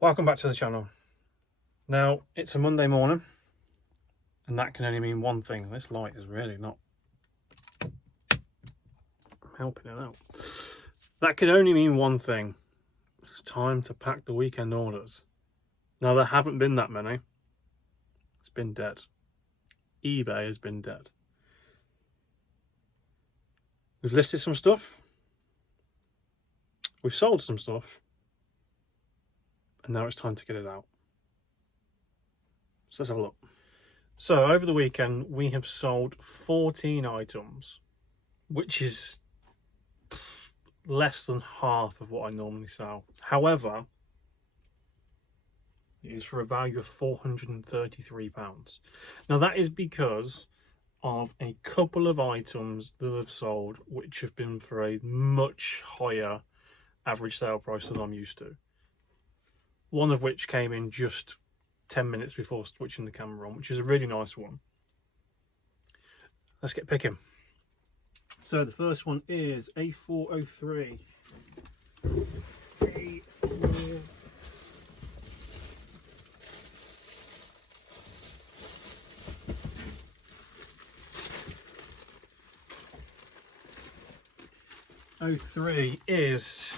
Welcome back to the channel. Now, it's a Monday morning, and that can only mean one thing. This light is really not helping it out. That can only mean one thing. It's time to pack the weekend orders. Now, there haven't been that many. It's been dead. eBay has been dead. We've listed some stuff. We've sold some stuff. And now it's time to get it out. So let's have a look. So over the weekend, we have sold 14 items, which is less than half of what I normally sell. However, it is for a value of £433. Now that is because of a couple of items that have sold, which have been for a much higher average sale price than I'm used to. One of which came in just 10 minutes before switching the camera on, which is a really nice one. Let's get picking. So the first one is A403. A403 is,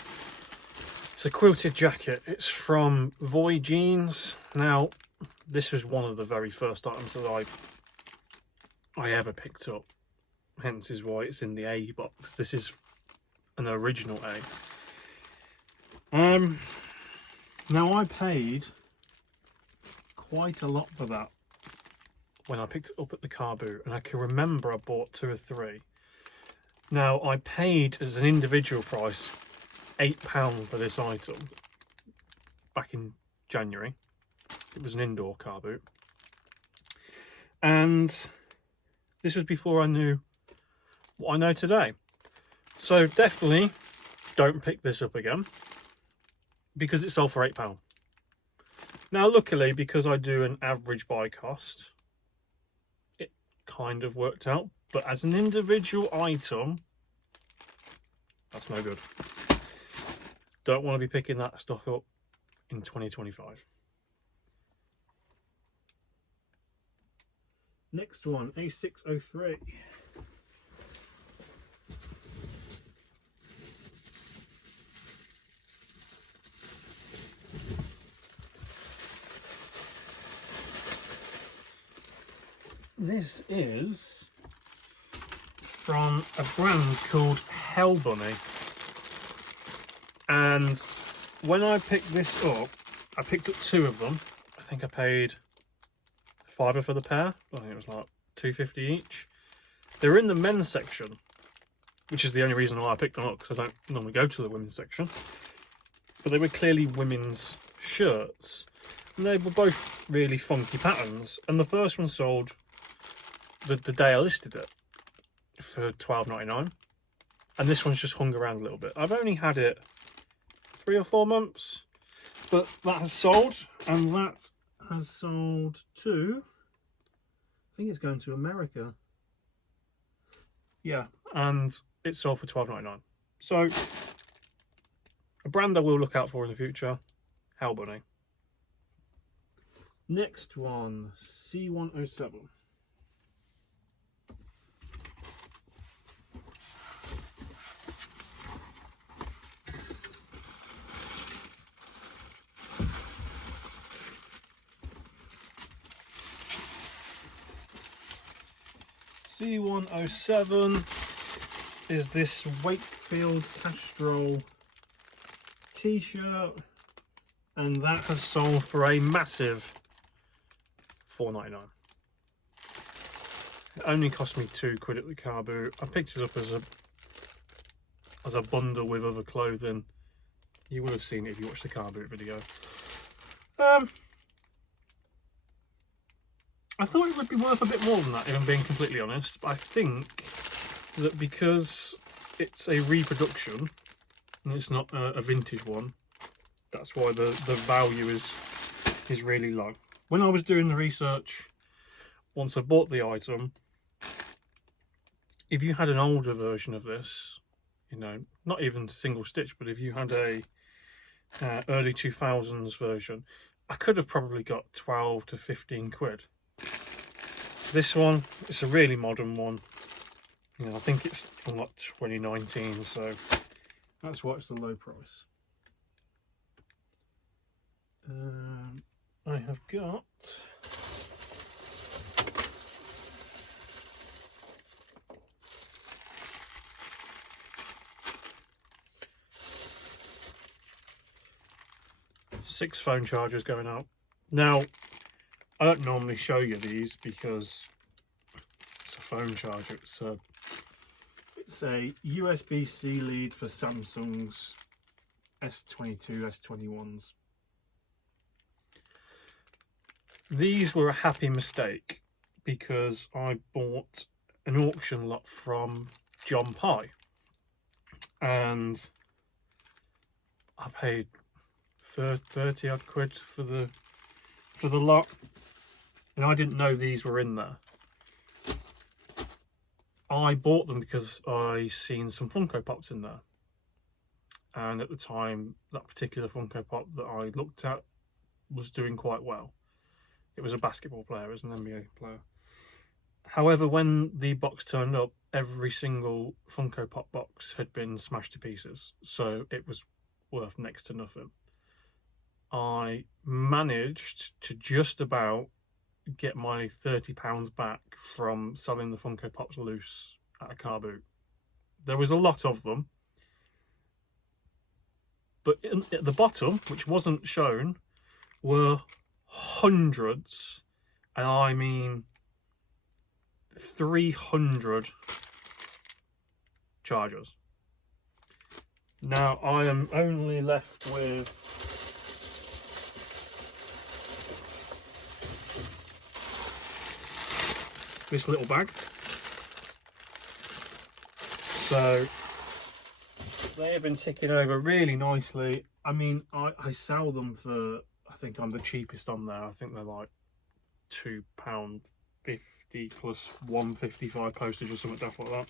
it's a quilted jacket. It's from Void Jeans. Now, this was one of the very first items that I ever picked up. Hence is why it's in the A box. This is an original A. Now I paid quite a lot for that when I picked it up at the car boot, and I can remember I bought 2 or 3. Now I paid as an individual price £8 for this item back in January. It was an indoor car boot, and this was before I knew what I know today. So definitely don't pick this up again, because it sold for £8. Now luckily, because I do an average buy cost, it kind of worked out, but as an individual item, that's no good. Don't want to be picking that stuff up in 2025. Next one, A603. This is from a brand called Hell Bunny, and when I picked this up, I picked up 2 of them. I think I paid £5 for the pair. I think it was like £2.50 each. They're in the men's section, which is the only reason why I picked them up, because I don't normally go to the women's section. But they were clearly women's shirts, and they were both really funky patterns. And the first one sold the day I listed it for £12.99, and this one's just hung around a little bit. I've only had it 3 or 4 months, but that has sold, and that has sold to, I think it's going to America. Yeah, and it sold for £12.99. So a brand I will look out for in the future, Hell Bunny. Next one, C107. C107 is this Wakefield Castrol t-shirt, and that has sold for a massive £4.99. It only cost me £2 at the car boot. I picked it up as a bundle with other clothing. You will have seen it if you watched the car boot video. I thought it would be worth a bit more than that, if I'm being completely honest. But I think that because it's a reproduction and it's not a vintage one, that's why the value is really low. When I was doing the research, once I bought the item, if you had an older version of this, you know, not even single stitch, but if you had a early 2000s version, I could have probably got 12 to 15 quid. This one, it's a really modern one. You know, I think it's from like 2019, so that's why it's the low price. I have got six phone chargers going out. Now, I don't normally show you these because it's a phone charger. It's a USB-C lead for Samsung's S22, S21s. These were a happy mistake because I bought an auction lot from John Pye and I paid 30 odd quid for the lot, and I didn't know these were in there. I bought them because I seen some Funko Pops in there, and at the time that particular Funko Pop that I looked at was doing quite well. It was a basketball player, it was an NBA player. However, when the box turned up, every single Funko Pop box had been smashed to pieces, so it was worth next to nothing. I managed to just about get my £30 back from selling the Funko Pops loose at a car boot. There was a lot of them, but at the bottom, which wasn't shown, were hundreds, and I mean 300 chargers. Now I am only left with this little bag. So they have been ticking over really nicely. I mean, I sell them for, I think I'm the cheapest on there. I think they're like £2.50 plus £1.55 postage or something daft like that.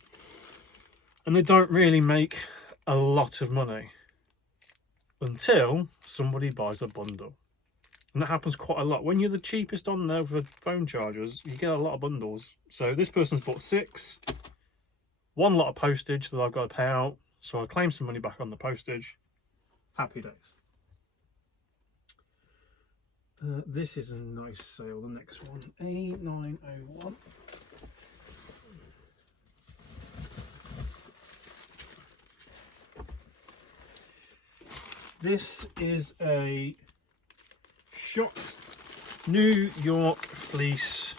And they don't really make a lot of money until somebody buys a bundle. And that happens quite a lot. When you're the cheapest on there for phone chargers, you get a lot of bundles. So this person's bought 6. One lot of postage that I've got to pay out. So I claim some money back on the postage. Happy days. This is a nice sale. The next one, A901. This is a shot New York fleece.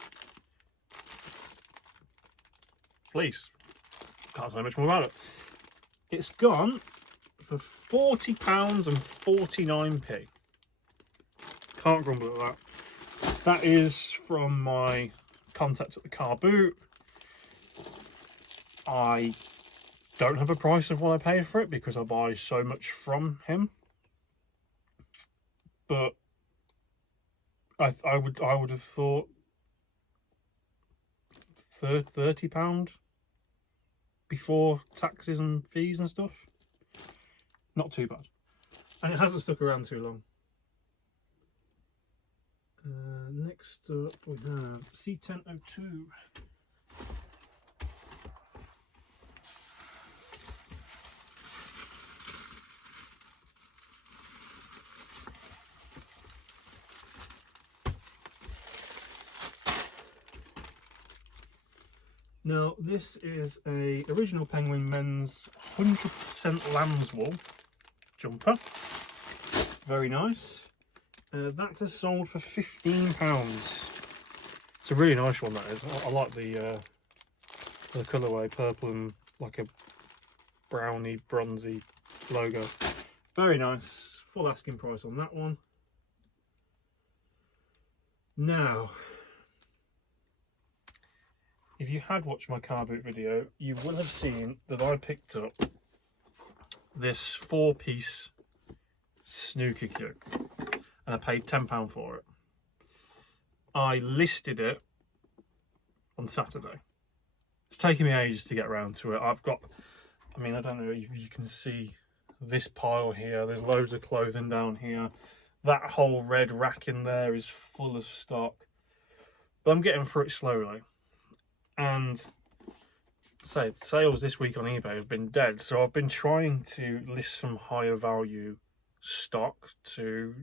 Can't say much more about it. It's gone for £40 and 49p. Can't grumble at that. That is from my contact at the car boot. I don't have a price of what I paid for it because I buy so much from him. But I would have thought £30 before taxes and fees and stuff. Not too bad, and it hasn't stuck around too long. Next up we have C1002. Now this is a original Penguin men's 100% lambswool jumper. Very nice. That has sold for £15. It's a really nice one, that is. I like the colourway, purple and like a browny, bronzy logo. Very nice. Full asking price on that one. Now, if you had watched my car boot video, you will have seen that I picked up this 4-piece snooker cue, and I paid £10 for it. I listed it on Saturday. It's taken me ages to get around to it. I've got, I mean, I don't know if you can see this pile here. There's loads of clothing down here. That whole red rack in there is full of stock. But I'm getting through it slowly. And say sales this week on eBay have been dead, so I've been trying to list some higher value stock to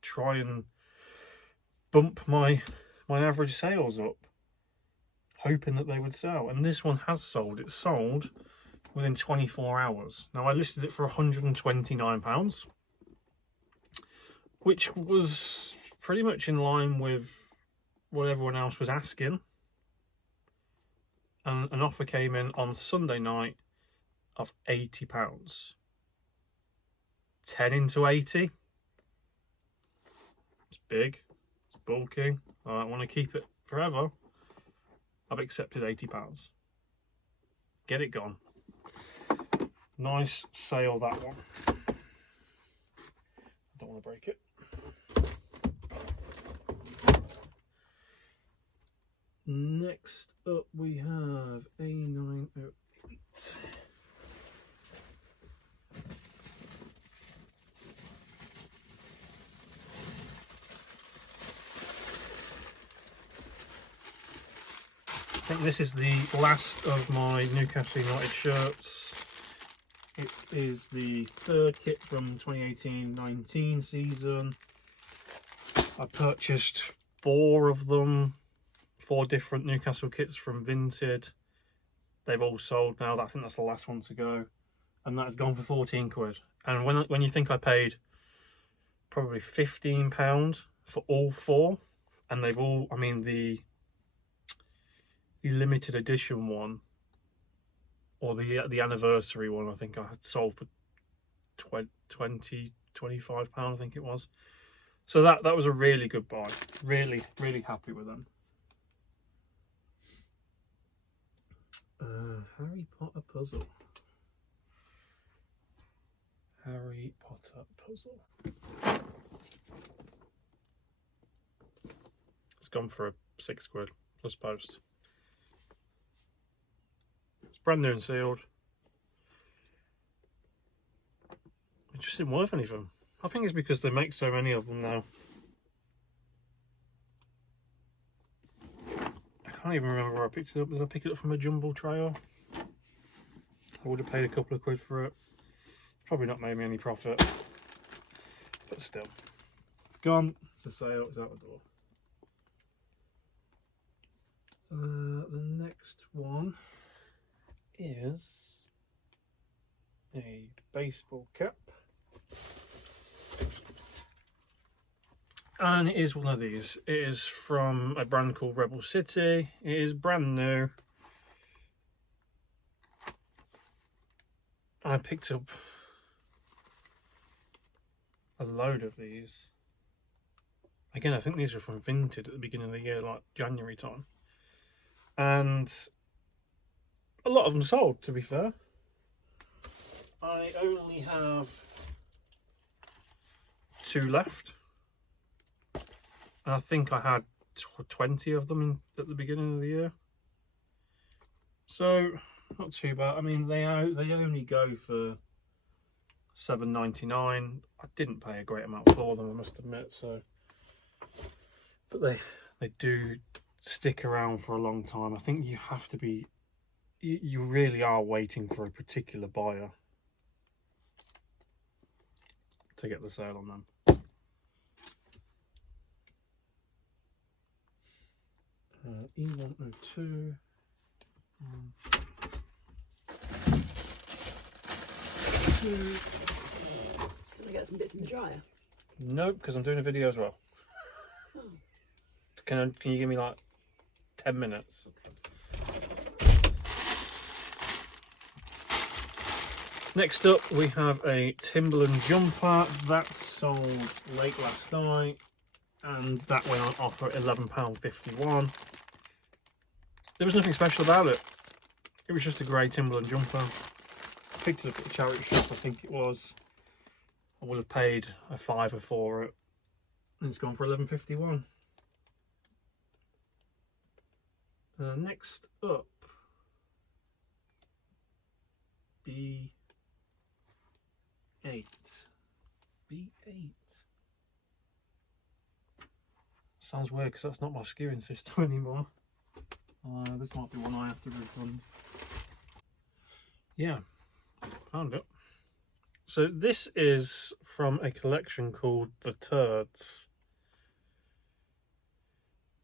try and bump my average sales up, hoping that they would sell. And this one has sold. It sold within 24 hours. Now, I listed it for £129, which was pretty much in line with what everyone else was asking. And an offer came in on Sunday night of £80. 10 into 80. It's big. It's bulky. I don't want to keep it forever. I've accepted £80. Get it gone. Nice sale, that one. Don't want to break it. Next up we have A908. I think this is the last of my Newcastle United shirts. It is the third kit from 2018-19 season. I purchased 4 of them, 4 different Newcastle kits from Vinted. They've all sold now. I think that's the last one to go, and that has gone for 14 quid. And when you think I paid probably £15 for all 4, and they've all, I mean, the limited edition one, or the anniversary one, I think I had sold for £25, I think it was. So that was a really good buy. Really happy with them. Harry Potter puzzle. Harry Potter puzzle. It's gone for £6 plus post. It's brand new and sealed. It just isn't worth anything. I think it's because they make so many of them now. I can't even remember where I picked it up. Did I pick it up from a jumble trail? I would have paid a couple of quid for it. Probably not made me any profit, but still. It's gone. It's a sale. It's out the door. The next one is a baseball cap. And it is one of these. It is from a brand called Rebel City. It is brand new. I picked up a load of these. Again, I think these were from Vinted at the beginning of the year, like January time. And a lot of them sold, to be fair. I only have 2 left. And I think I had 20 of them at the beginning of the year. So, not too bad. I mean, they only go for $7.99. I didn't pay a great amount for them, I must admit. So, but they do stick around for a long time. I think you have to be, you really are waiting for a particular buyer to get the sale on them. E102. Can I get some bits in the dryer? Nope, because I'm doing a video as well. Oh. Can you give me like 10 minutes? Next up, we have a Timberland jumper that sold late last night, and that went on offer at £11.51. There was nothing special about it. It was just a grey Timberland jumper. Picked it up at the charity shop, I think it was. I would have paid a £5 for it, and it's gone for £11.51. Next up, B8. B8. Sounds weird because that's not my skewing system anymore. This might be one I have to refund. Yeah, found it. So this is from a collection called The Turds.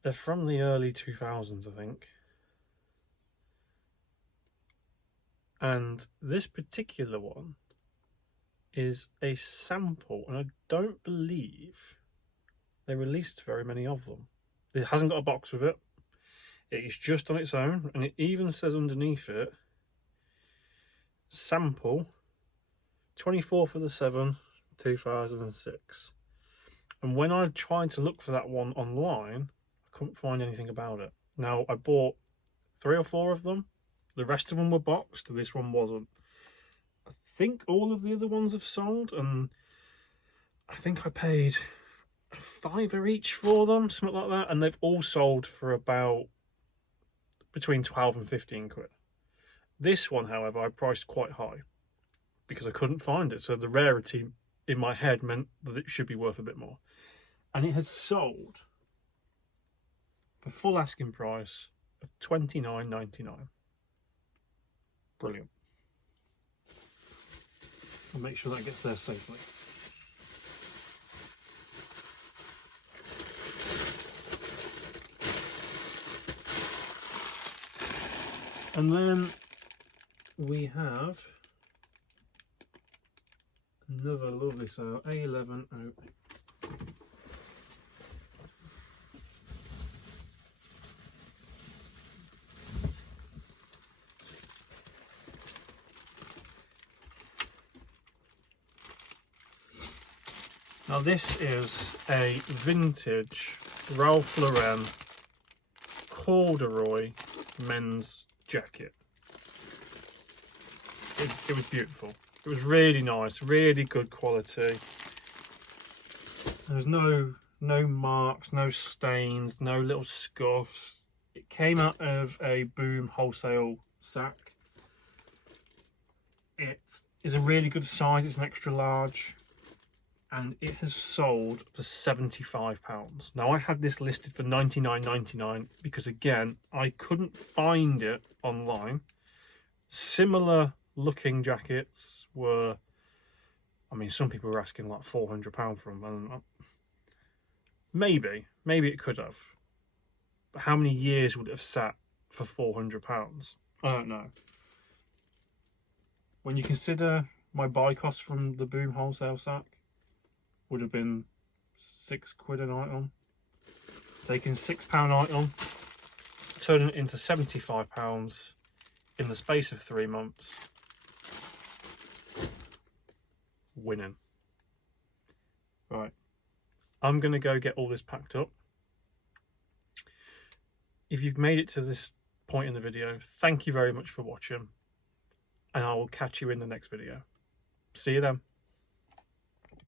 They're from the early 2000s, I think. And this particular one is a sample, and I don't believe they released very many of them. It hasn't got a box with it. It is just on its own, and it even says underneath it, sample 24th of the 7th, 2006. And when I tried to look for that one online, I couldn't find anything about it. Now, I bought 3 or 4 of them. The rest of them were boxed, this one wasn't. I think all of the other ones have sold, and I think I paid £5 each for them, something like that, and they've all sold for about between 12 and 15 quid. This one, however, I priced quite high because I couldn't find it, so the rarity in my head meant that it should be worth a bit more. And it has sold for full asking price of £29.99. Brilliant. I'll make sure that gets there safely. And then we have another lovely sale, A1108. Now this is a vintage Ralph Lauren corduroy men's jacket. It was beautiful. It was really nice, really good quality. There's no marks, no stains, no little scuffs. It came out of a Boom wholesale sack. It is a really good size, it's an extra large. And it has sold for £75. Now, I had this listed for $99.99 because, again, I couldn't find it online. Similar looking jackets were, I mean, some people were asking like £400 for them. And maybe it could have. But how many years would it have sat for £400? I don't know. When you consider my buy cost from the Boom wholesale sack, would have been £6 an item. Taking £6 item, turning it into £75 in the space of 3 months. Winning. Right, I'm going to go get all this packed up. If you've made it to this point in the video, thank you very much for watching, and I will catch you in the next video. See you then.